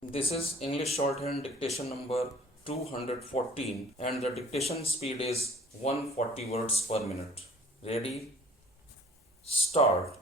This is English shorthand dictation number 214 and the dictation speed is 140 words per minute. Ready? Start.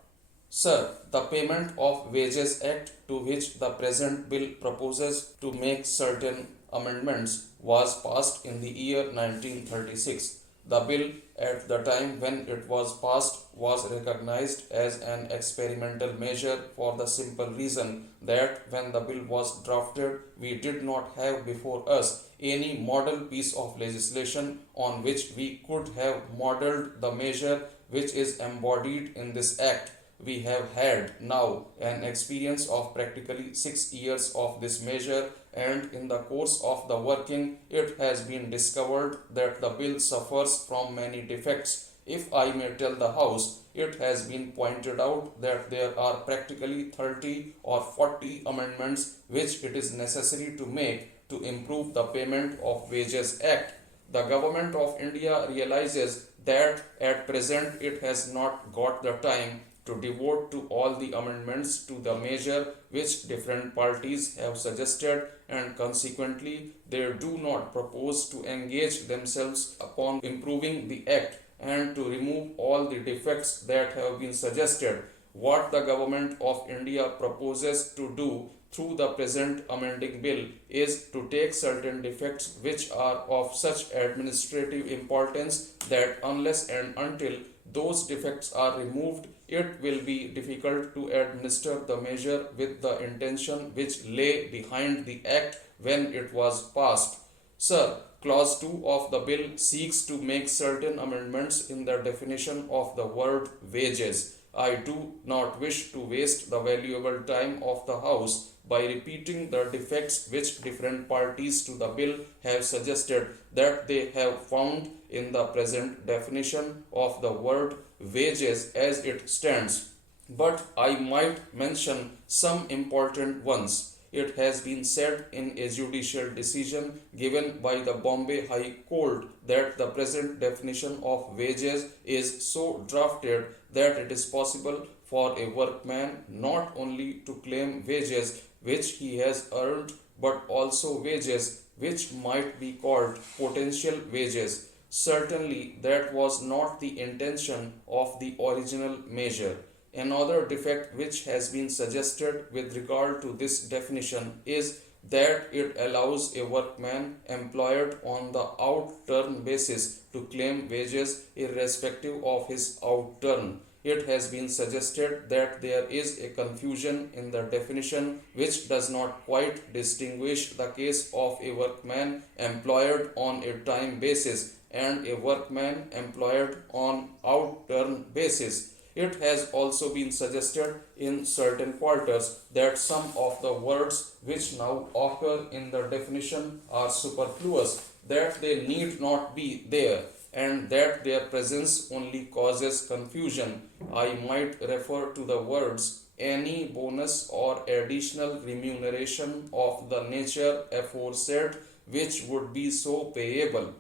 Sir, the Payment of Wages Act, to which the present bill proposes to make certain amendments, was passed in the year 1936. The bill, at the time when it was passed, was recognized as an experimental measure for the simple reason that when the bill was drafted, we did not have before us any model piece of legislation on which we could have modeled the measure which is embodied in this act. We have had now an experience of practically 6 years of this measure, and in the course of the working it has been discovered that the bill suffers from many defects. If I may tell the House, it has been pointed out that there are practically 30 or 40 amendments which it is necessary to make to improve the Payment of Wages Act. The Government of India realizes that at present it has not got the time to devote to all the amendments to the measure which different parties have suggested, and consequently they do not propose to engage themselves upon improving the act and to remove all the defects that have been suggested. What the Government of India proposes to do through the present amending bill is to take certain defects which are of such administrative importance that unless and until those defects are removed, it will be difficult to administer the measure with the intention which lay behind the act when it was passed. Sir, Clause 2 of the bill seeks to make certain amendments in the definition of the word wages. I do not wish to waste the valuable time of the House by repeating the defects which different parties to the bill have suggested that they have found in the present definition of the word wages as it stands. But I might mention some important ones. It has been said in a judicial decision given by the Bombay High Court that the present definition of wages is so drafted that it is possible for a workman not only to claim wages which he has earned but also wages which might be called potential wages. Certainly, that was not the intention of the original measure. Another defect which has been suggested with regard to this definition is that it allows a workman employed on the out-turn basis to claim wages irrespective of his out-turn. It has been suggested that there is a confusion in the definition which does not quite distinguish the case of a workman employed on a time basis and a workman employed on out-turn basis. It has also been suggested in certain quarters that some of the words which now occur in the definition are superfluous, that they need not be there, and that their presence only causes confusion. I might refer to the words any bonus or additional remuneration of the nature aforesaid which would be so payable.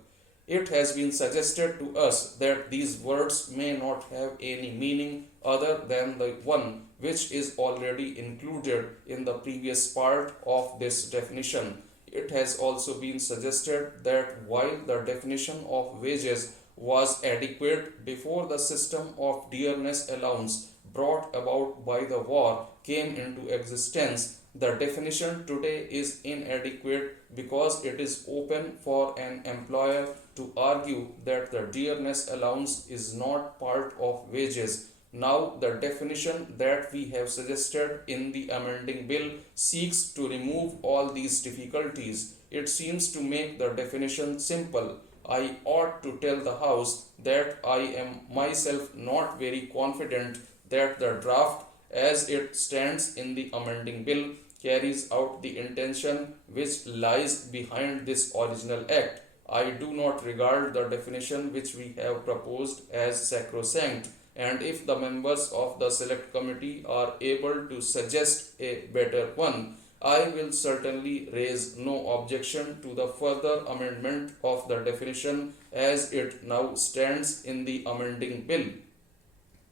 It has been suggested to us that these words may not have any meaning other than the one which is already included in the previous part of this definition. It has also been suggested that while the definition of wages was adequate before the system of dearness allowance brought about by the war came into existence, the definition today is inadequate because it is open for an employer to argue that the dearness allowance is not part of wages. Now, the definition that we have suggested in the amending bill seeks to remove all these difficulties. It seems to make the definition simple. I ought to tell the House that I am myself not very confident that the draft as it stands in the amending bill carries out the intention which lies behind this original act. I do not regard the definition which we have proposed as sacrosanct, and if the members of the select committee are able to suggest a better one, I will certainly raise no objection to the further amendment of the definition as it now stands in the amending bill.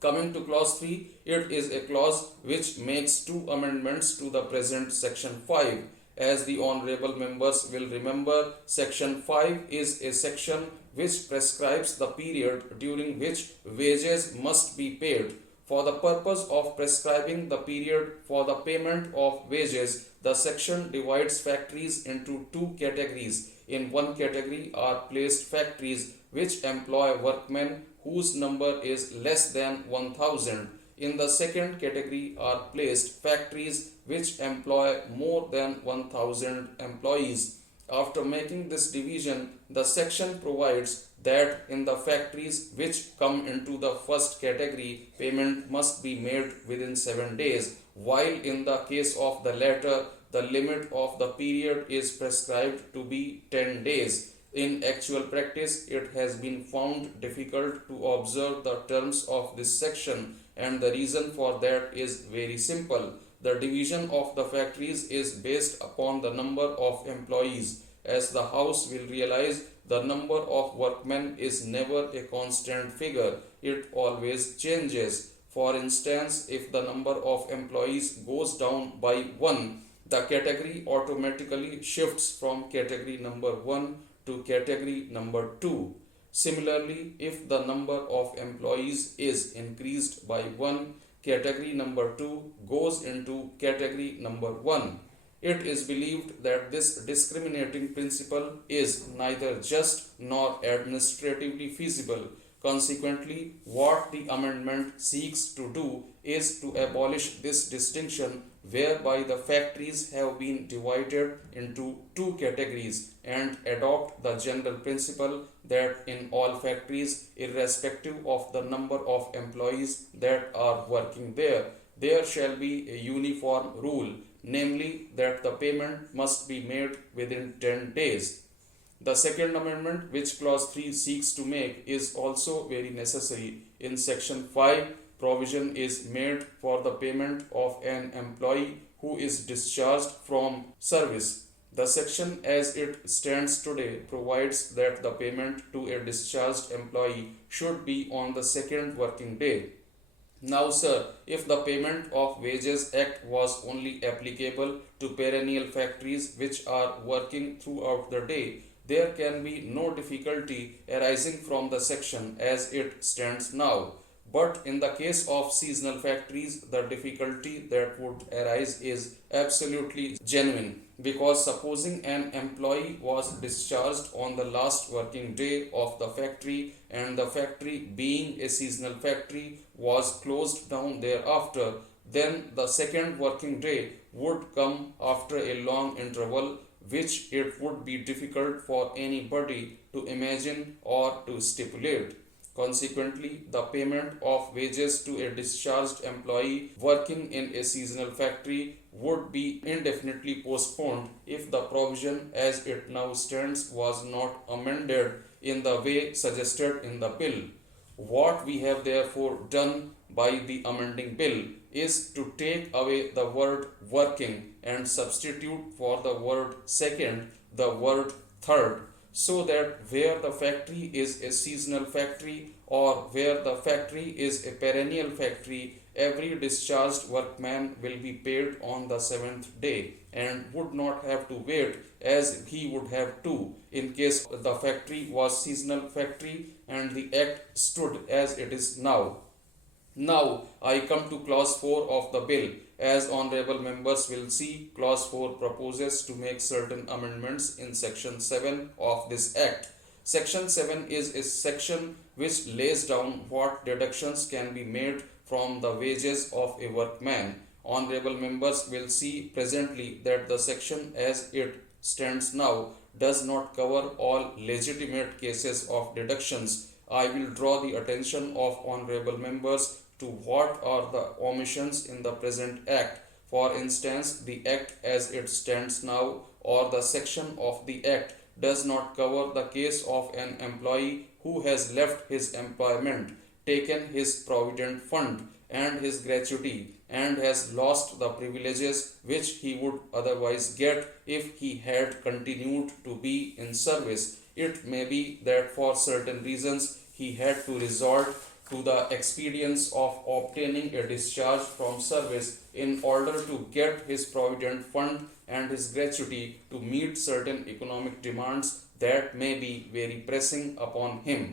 Coming to clause 3, it is a clause which makes two amendments to the present section 5. As the honorable members will remember, section 5 is a section which prescribes the period during which wages must be paid. For the purpose of prescribing the period for the payment of wages, the section divides factories into two categories. In one category are placed factories which employ workmen whose number is less than 1000. In the second category are placed factories which employ more than 1000 employees. After making this division, the section provides that in the factories which come into the first category, payment must be made within 7 days, while in the case of the latter, the limit of the period is prescribed to be 10 days. In actual practice, it has been found difficult to observe the terms of this section, and the reason for that is very simple. The division of the factories is based upon the number of employees. As the House will realize, the number of workmen is never a constant figure, it always changes. For instance, if the number of employees goes down by 1, the category automatically shifts from category number 1 to category number 2. Similarly, if the number of employees is increased by 1, category number 2 goes into category number 1. It is believed that this discriminating principle is neither just nor administratively feasible. Consequently, what the amendment seeks to do is to abolish this distinction whereby the factories have been divided into two categories and adopt the general principle that in all factories, irrespective of the number of employees that are working there shall be a uniform rule, namely that the payment must be made within 10 days. The second amendment, which clause 3 seeks to make, is also very necessary. In section 5, provision is made for the payment of an employee who is discharged from service. The section as it stands today provides that the payment to a discharged employee should be on the second working day. Now, sir, if the Payment of Wages Act was only applicable to perennial factories which are working throughout the day, there can be no difficulty arising from the section as it stands now. But in the case of seasonal factories, the difficulty that would arise is absolutely genuine, because supposing an employee was discharged on the last working day of the factory and the factory, being a seasonal factory, was closed down thereafter, then the second working day would come after a long interval, which it would be difficult for anybody to imagine or to stipulate. Consequently, the payment of wages to a discharged employee working in a seasonal factory would be indefinitely postponed if the provision as it now stands was not amended in the way suggested in the bill. What we have therefore done by the amending bill is to take away the word working and substitute for the word second the word third, so that where the factory is a seasonal factory or where the factory is a perennial factory, every discharged workman will be paid on the 7th day and would not have to wait as he would have to in case the factory was seasonal factory and the act stood as it is now. Now I come to clause 4 of the bill. As honorable members will see, clause 4 proposes to make certain amendments in section 7 of this act. Section 7 is a section which lays down what deductions can be made from the wages of a workman. Honorable members will see presently that the section as it stands now does not cover all legitimate cases of deductions. I will draw the attention of honorable members to what are the omissions in the present act. For instance, the act as it stands now or the section of the act does not cover the case of an employee who has left his employment, taken his provident fund and his gratuity, and has lost the privileges which he would otherwise get if he had continued to be in service. It may be that for certain reasons he had to resort to the expedience of obtaining a discharge from service in order to get his provident fund and his gratuity to meet certain economic demands that may be very pressing upon him.